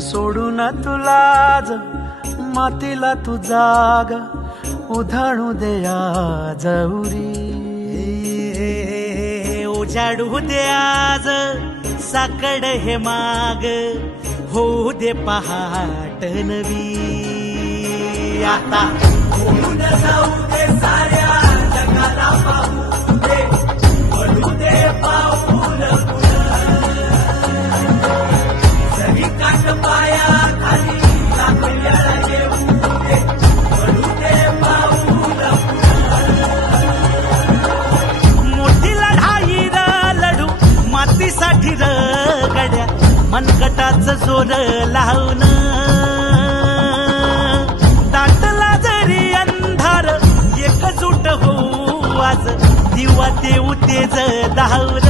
सोडून तुला ज मातीला तू जाग उधाणू दे आज उरी. उजाडू दे आज साकड हे माग होऊ दे पहाट नवी. आता होऊन जाऊ दे साऱ्या जगाला पाहू दे पडू दे पाऊल सगळी काट पाया खाली आपल्याला येऊ दे पडू दे पाऊल. मोठी लढाई र लढू मातीसाठी र गड्या मनगटाचं जोर लावून. दाटला जरी अंधार एकजूट होऊ आज दिवा देऊ तेज दावर.